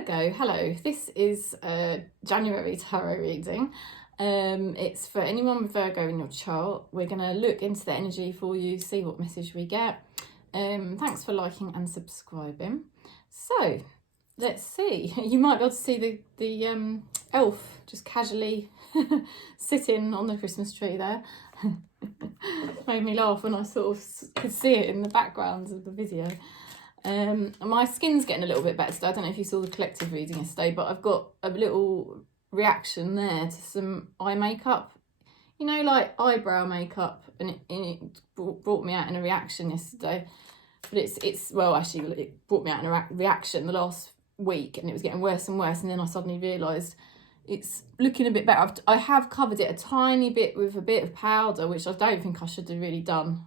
Virgo, hello. This is a January tarot reading. It's for anyone with Virgo in your chart. We're going to look into the energy for you, see what message we get. Thanks for liking and subscribing. So, let's see. You might be able to see the elf just casually sitting on the Christmas tree there. Made me laugh when I sort of could see it in the background of the video. My skin's getting a little bit better today. I don't know if you saw the collective reading yesterday, but I've got a little reaction there to some eye makeup, you know, like eyebrow makeup, and it brought me out in a reaction yesterday. But it's well, actually it brought me out in a reaction the last week, and it was getting worse and worse, and then I suddenly realised it's looking a bit better. I have covered it a tiny bit with a bit of powder, which I don't think I should have really done.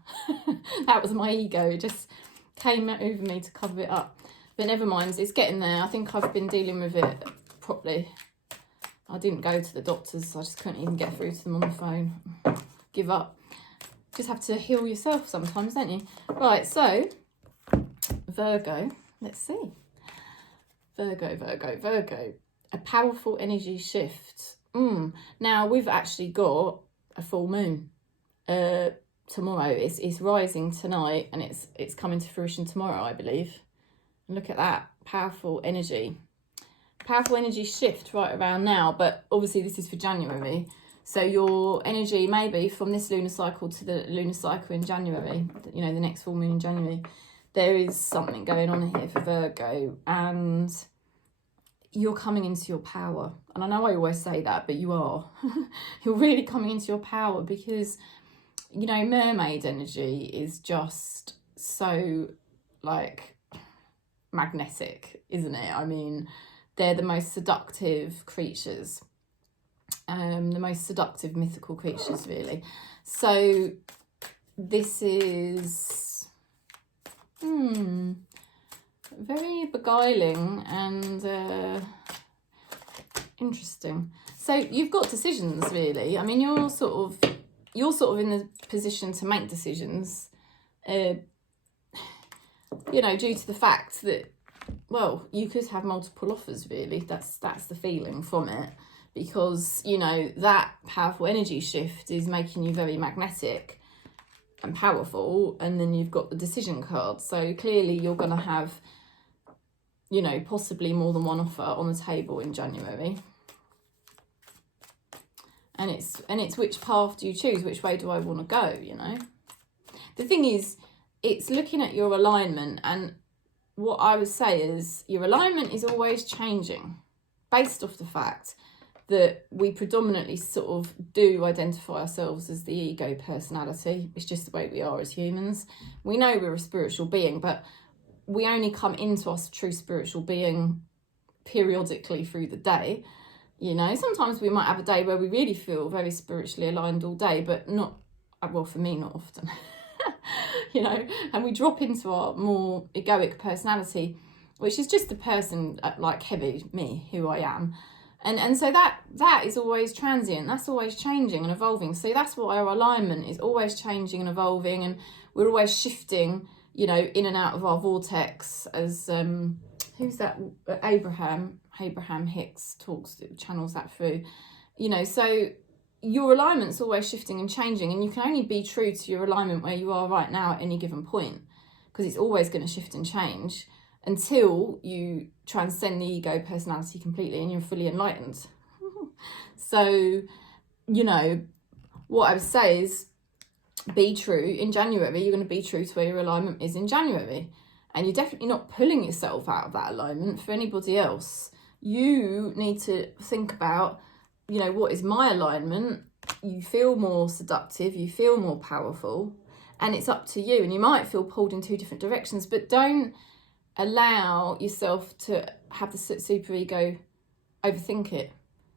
That was my ego, it just came over me to cover it up. But never mind, it's getting there. I think I've been dealing with it properly. I didn't go to the doctors, I just couldn't even get through to them on the phone. Give up. Just have to heal yourself sometimes, don't you? Right, so Virgo, let's see. Virgo. A powerful energy shift. Now, we've actually got a full moon tomorrow. It's rising tonight, and it's coming to fruition tomorrow, I believe. And look at that, powerful energy shift right around now. But obviously this is for January, so your energy maybe from this lunar cycle to the lunar cycle in January, you know, the next full moon in January, there is something going on here for Virgo, and you're coming into your power. And I know I always say that, but you are. You're really coming into your power, because, you know, mermaid energy is just so, like, magnetic, isn't it? I mean, they're the most seductive creatures, the most seductive mythical creatures, really. So this is very beguiling and interesting. So you've got decisions, really. I mean, you're sort of in the position to make decisions, you know, due to the fact that, well, you could have multiple offers, really. That's the feeling from it, because, you know, that powerful energy shift is making you very magnetic and powerful, and then you've got the decision card. So clearly you're going to have, you know, possibly more than one offer on the table in January. And it's which path do you choose? Which way do I want to go, you know? The thing is, it's looking at your alignment, and what I would say is your alignment is always changing based off the fact that we predominantly sort of do identify ourselves as the ego personality. It's just the way we are as humans. We know we're a spiritual being, but we only come into our true spiritual being periodically through the day. You know, sometimes we might have a day where we really feel very spiritually aligned all day, but not, well, for me, not often. You know, and we drop into our more egoic personality, which is just the person like Kerry, me, who I am. And so that is always transient. That's always changing and evolving. So that's why our alignment is always changing and evolving, and we're always shifting, you know, in and out of our vortex. As who's that? Abraham Hicks channels that through, you know. So your alignment's always shifting and changing, and you can only be true to your alignment where you are right now at any given point, because it's always going to shift and change until you transcend the ego personality completely and you're fully enlightened. So, you know, what I would say is, be true in January. You're going to be true to where your alignment is in January, and you're definitely not pulling yourself out of that alignment for anybody else. You need to think about, you know, what is my alignment? You feel more seductive, you feel more powerful, and it's up to you. And you might feel pulled in two different directions, but don't allow yourself to have the superego overthink it.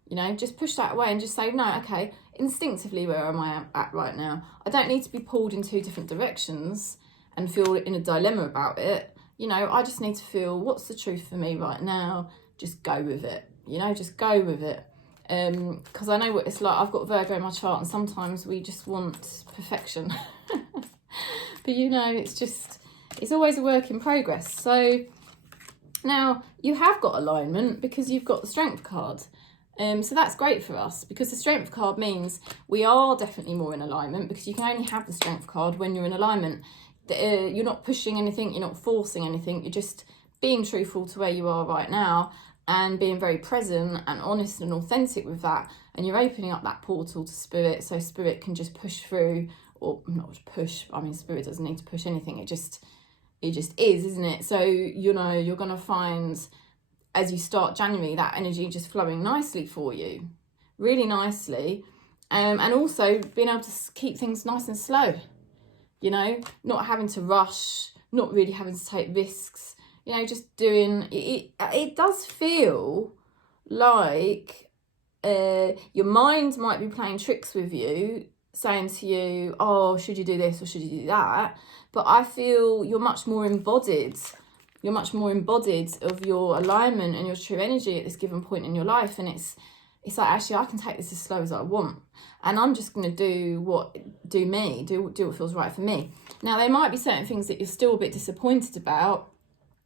You know, just push that away and just say, no, okay, instinctively, where am I at right now? I don't need to be pulled in two different directions and feel in a dilemma about it. You know, I just need to feel, what's the truth for me right now? Just go with it, you know, just go with it. Because I know what it's like. I've got Virgo in my chart, and sometimes we just want perfection. But, you know, it's always a work in progress. So Now, you have got alignment because you've got the Strength card. So that's great for us, because the Strength card means we are definitely more in alignment, because you can only have the Strength card when you're in alignment. You're not pushing anything, you're not forcing anything, you're just being truthful to where you are right now and being very present and honest and authentic with that. And you're opening up that portal to Spirit, so Spirit can just push through, or not push, I mean, Spirit doesn't need to push anything, it just is, isn't it? So, you know, you're going to find, as you start January, that energy just flowing nicely for you, really nicely. And also being able to keep things nice and slow, you know, not having to rush, not really having to take risks, you know, just doing it. It does feel like your mind might be playing tricks with you, saying to you, oh, should you do this or should you do that? But I feel you're much more embodied. You're much more embodied of your alignment and your true energy at this given point in your life. And it's like, actually, I can take this as slow as I want. And I'm just going to do what feels right for me. Now, there might be certain things that you're still a bit disappointed about,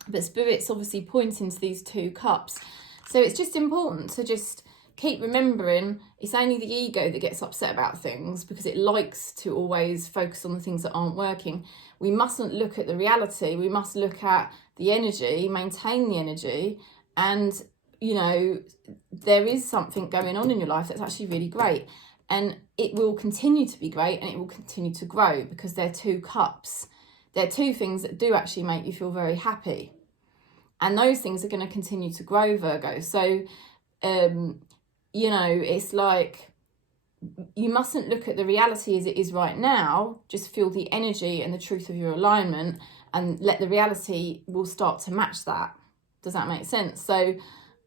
but Spirit's obviously pointing to these 2 cups. So it's just important to just keep remembering it's only the ego that gets upset about things, because it likes to always focus on the things that aren't working. We mustn't look at the reality. We must look at the energy, maintain the energy, and, you know, there is something going on in your life that's actually really great, and it will continue to be great, and it will continue to grow, because they're 2 cups. They're 2 things that do actually make you feel very happy, and those things are going to continue to grow, Virgo. So, you know, it's like, you mustn't look at the reality as it is right now. Just feel the energy and the truth of your alignment, and let the reality will start to match that. Does that make sense? So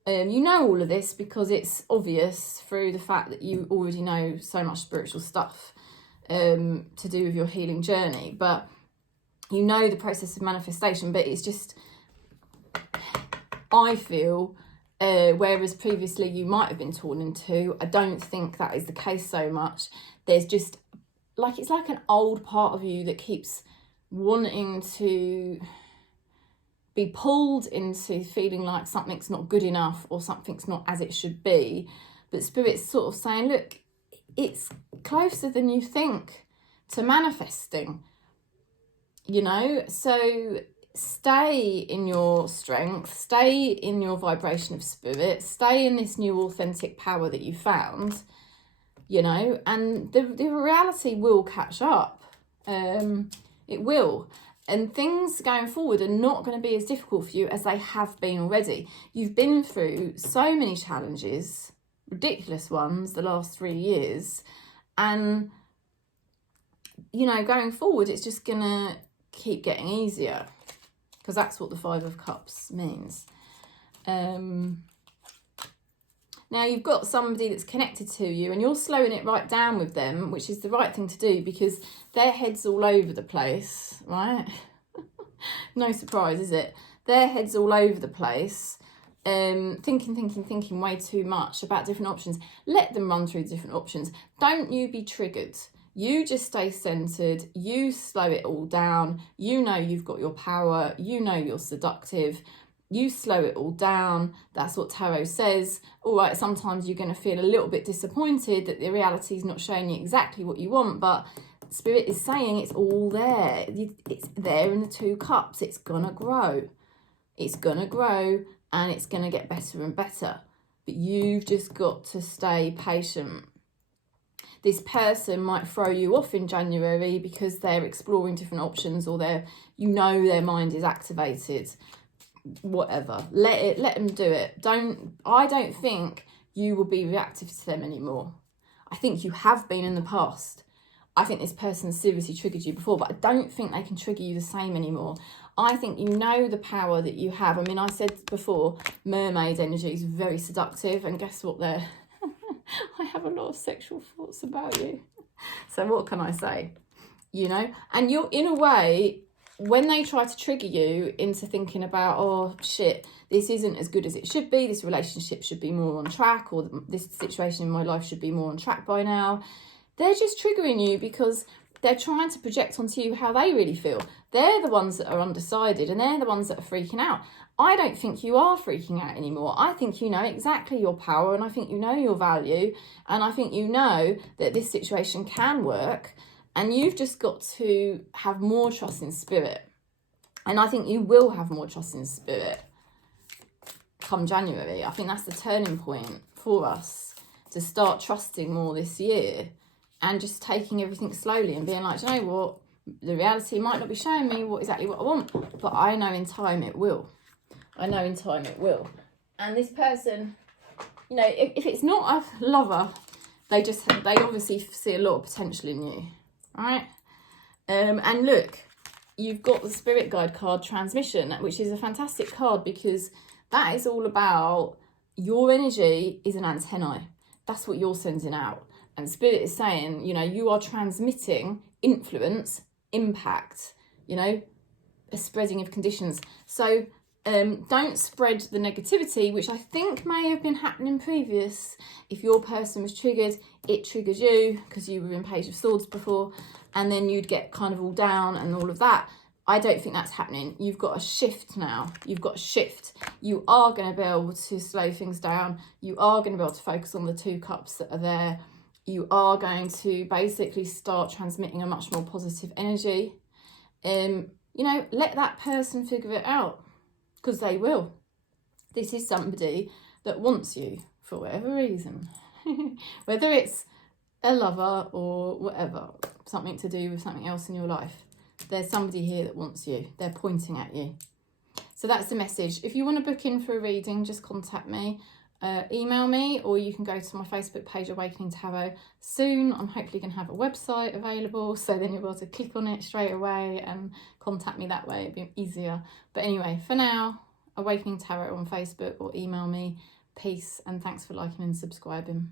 you know all of this because it's obvious through the fact that you already know so much spiritual stuff to do with your healing journey. But you know the process of manifestation, but it's just, I feel, whereas previously you might have been torn in 2, I don't think that is the case so much. There's just, like, it's like an old part of you that keeps wanting to be pulled into feeling like something's not good enough or something's not as it should be. But Spirit's sort of saying, look, it's closer than you think to manifesting, you know? So stay in your strength, stay in your vibration of Spirit, stay in this new authentic power that you found, you know, and the reality will catch up. It will. And things going forward are not going to be as difficult for you as they have been already. You've been through so many challenges, ridiculous ones, the last 3 years. And, you know, going forward, it's just going to keep getting easier, because that's what the 5 of Cups means. Now, you've got somebody that's connected to you and you're slowing it right down with them, which is the right thing to do, because their head's all over the place, right? No surprise, is it? Their head's all over the place, thinking way too much about different options. Let them run through the different options. Don't you be triggered. You just stay centered. You slow it all down. You know you've got your power. You know you're seductive. You slow it all down. That's what tarot says. All right, sometimes you're going to feel a little bit disappointed that the reality is not showing you exactly what you want, but Spirit is saying it's all there. It's there in the 2 cups. It's going to grow. It's going to grow, and it's going to get better and better. But you've just got to stay patient. This person might throw you off in January because they're exploring different options, or their mind is activated. Whatever, let them do it. I don't think you will be reactive to them anymore. I think you have been in the past. I think this person seriously triggered you before, but I don't think they can trigger you the same anymore. I think you know the power that you have. I mean, I said before, mermaid energy is very seductive, and guess what, they're I have a lot of sexual thoughts about you. So what can I say? You know, and you're, in a way, when they try to trigger you into thinking about, oh shit, this isn't as good as it should be, this relationship should be more on track, or this situation in my life should be more on track by now, they're just triggering you because they're trying to project onto you how they really feel. They're the ones that are undecided, and they're the ones that are freaking out. I don't think you are freaking out anymore. I think you know exactly your power, and I think you know your value, and I think you know that this situation can work, and you've just got to have more trust in spirit. And I think you will have more trust in spirit come January. I think that's the turning point for us, to start trusting more this year and just taking everything slowly and being like, you know what, the reality might not be showing me exactly what I want, but I know in time it will. I know in time it will. And this person, you know, if it's not a lover, they obviously see a lot of potential in you, right? And look, you've got the Spirit Guide card Transmission, which is a fantastic card because that is all about your energy is an antennae. That's what you're sending out. And Spirit is saying, you know, you are transmitting influence, impact, you know, a spreading of conditions. So don't spread the negativity, which I think may have been happening previous. If your person was triggered, it triggers you because you were in Page of Swords before, and then you'd get kind of all down and all of that. I don't think that's happening. You've got a shift now. You've got a shift. You are going to be able to slow things down. You are going to be able to focus on the 2 cups that are there. You are going to basically start transmitting a much more positive energy. You know, let that person figure it out, because they will. This is somebody that wants you for whatever reason. Whether it's a lover or whatever, something to do with something else in your life. There's somebody here that wants you. They're pointing at you. So that's the message. If you want to book in for a reading, just contact me. Email me, or you can go to my Facebook page, Awakening Tarot. Soon I'm hopefully going to have a website available, so then you'll be able to click on it straight away and contact me that way. It'd be easier. But anyway, for now, Awakening Tarot on Facebook, or email me. Peace, and thanks for liking and subscribing.